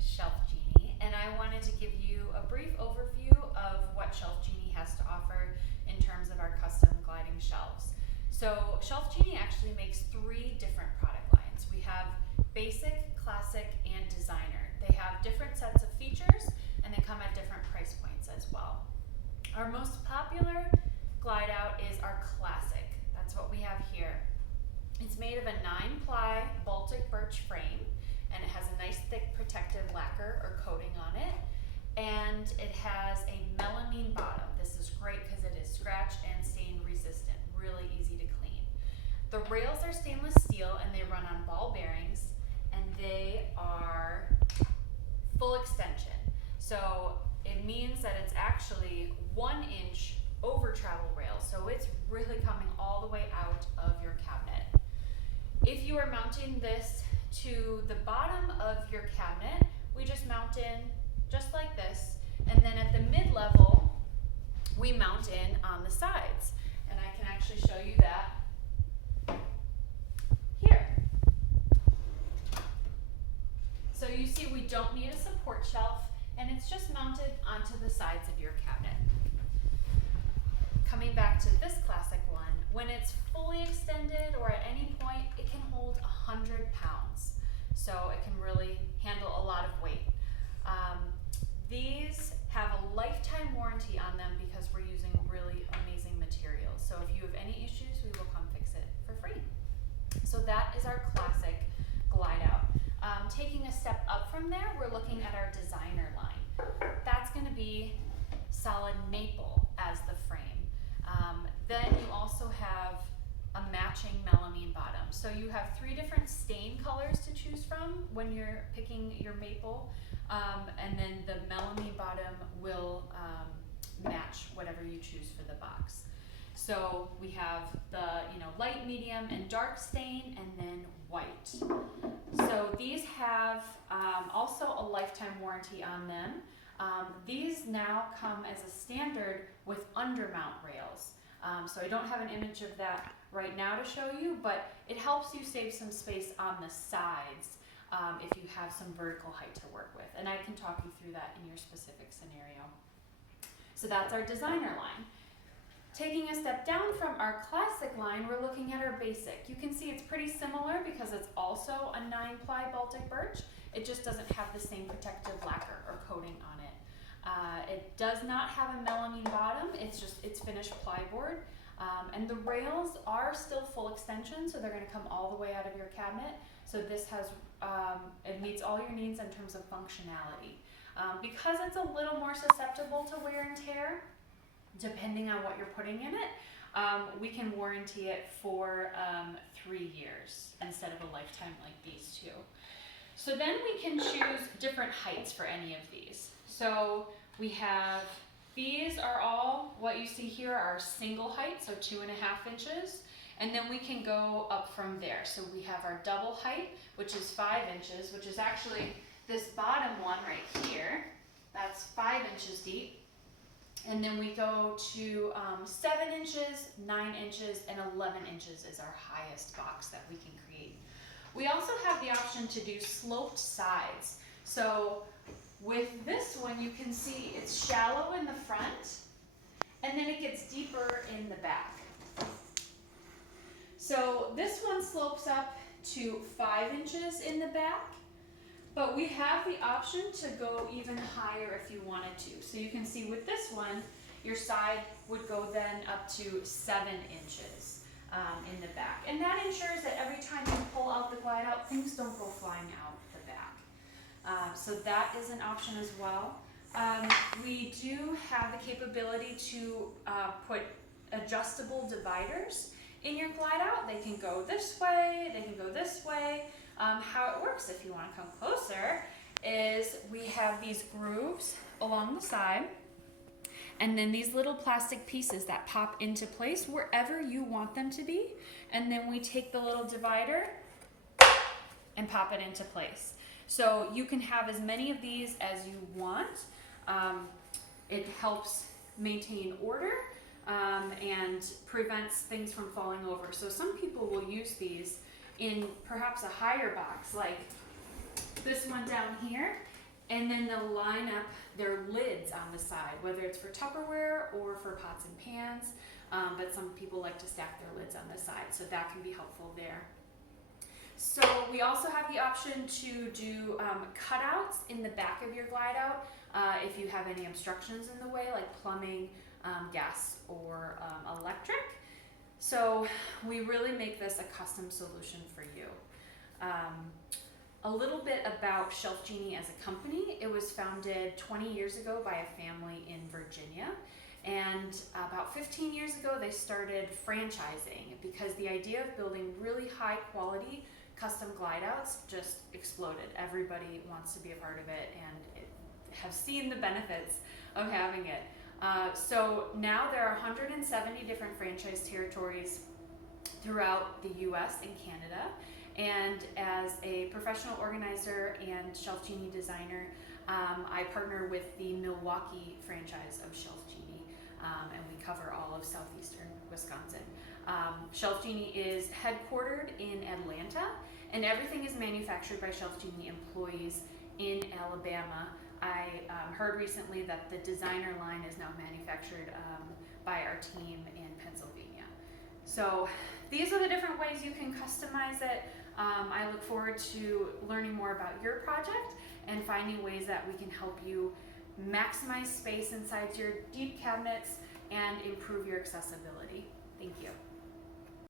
ShelfGenie, and I wanted to give you a brief overview of what ShelfGenie has to offer in terms of our custom gliding shelves. So ShelfGenie actually makes 3 different product lines. We have basic, classic, and designer. They have different sets of features and they come at different price points as well. Our most popular glide out is our classic. That's what we have here. It's made of a 9-ply baltic birch frame, and it has a nice thick protective lacquer or coating on it, and it has a melamine bottom. This is great because it is scratch and stain resistant, really easy to clean. The rails are stainless steel and they run on ball bearings, and they are full extension. So it means that it's actually 1 inch over travel rail, so it's really coming all the way out of your cabinet. If you are mounting this to the bottom of your cabinet, we just mount in just like this, and then at the mid-level we mount in on the sides, and I can actually show you that here. So you see we don't need a support shelf, and it's just mounted onto the sides of your cabinet. Coming back to this classic one, when it's fully extended or at any point, it can hold 100 pounds. So it can really handle a lot of weight. These have a lifetime warranty on them because we're using really amazing materials. So if you have any issues, we will come fix it for free. So that is our classic glide out. Taking a step up from there, we're looking at our designer line. That's going to be solid maple as the frame. Then you also have a matching melamine bottom. So you have 3 different stain colors to choose from when you're picking your maple, and then the melamine bottom will match whatever you choose for the box. So we have the light, medium, and dark stain, and then white. So these have also a lifetime warranty on them. These now come as a standard with undermount rails. So I don't have an image of that right now to show you, but it helps you save some space on the sides if you have some vertical height to work with. And I can talk you through that in your specific scenario. So that's our designer line. Taking a step down from our classic line, we're looking at our basic. You can see it's pretty similar because it's also a 9-ply baltic birch. It just doesn't have the same protective lacquer or coating on it. It does not have a melamine bottom, it's finished plyboard. And the rails are still full extension, so they're going to come all the way out of your cabinet. So this has, it meets all your needs in terms of functionality. Because it's a little more susceptible to wear and tear, depending on what you're putting in it, we can warranty it for 3 years instead of a lifetime like these 2. So then we can choose different heights for any of these. So we have, these are all, what you see here are single height, so 2.5 inches. And then we can go up from there. So we have our double height, which is 5 inches, which is actually this bottom one right here. That's 5 inches deep. And then we go to 7 inches, 9 inches, and 11 inches is our highest box that we can create. We also have the option to do sloped sides. So with this one, you can see it's shallow in the front, and then it gets deeper in the back. So this one slopes up to 5 inches in the back, but we have the option to go even higher if you wanted to. So you can see with this one, your side would go then up to 7 inches in the back. And that ensures that every time you pull out the glide out, things don't go flying out the back. So that is an option as well. We do have the capability to put adjustable dividers in your glide out. They can go this way, they can go this way. How it works, if you want to come closer, is we have these grooves along the side, and then these little plastic pieces that pop into place wherever you want them to be, and then we take the little divider and pop it into place. So you can have as many of these as you want. It helps maintain order and prevents things from falling over. So some people will use these in perhaps a higher box, like this one down here, And then they'll line up their lids on the side, whether it's for Tupperware or for pots and pans, but some people like to stack their lids on the side, so that can be helpful there. So we also have the option to do cutouts in the back of your glide out if you have any obstructions in the way, like plumbing, gas, or electric. So we really make this a custom solution for you. A little bit about ShelfGenie as a company. It was founded 20 years ago by a family in Virginia. And about 15 years ago, they started franchising because the idea of building really high quality custom glide outs just exploded. Everybody wants to be a part of it and have seen the benefits of having it. So now there are 170 different franchise territories throughout the US and Canada. And as a professional organizer and ShelfGenie designer, I partner with the Milwaukee franchise of ShelfGenie, and we cover all of southeastern Wisconsin. ShelfGenie is headquartered in Atlanta, and everything is manufactured by ShelfGenie employees in Alabama. I heard recently that the designer line is now manufactured by our team in Pennsylvania. So these are the different ways you can customize it. I look forward to learning more about your project and finding ways that we can help you maximize space inside your deep cabinets and improve your accessibility. Thank you.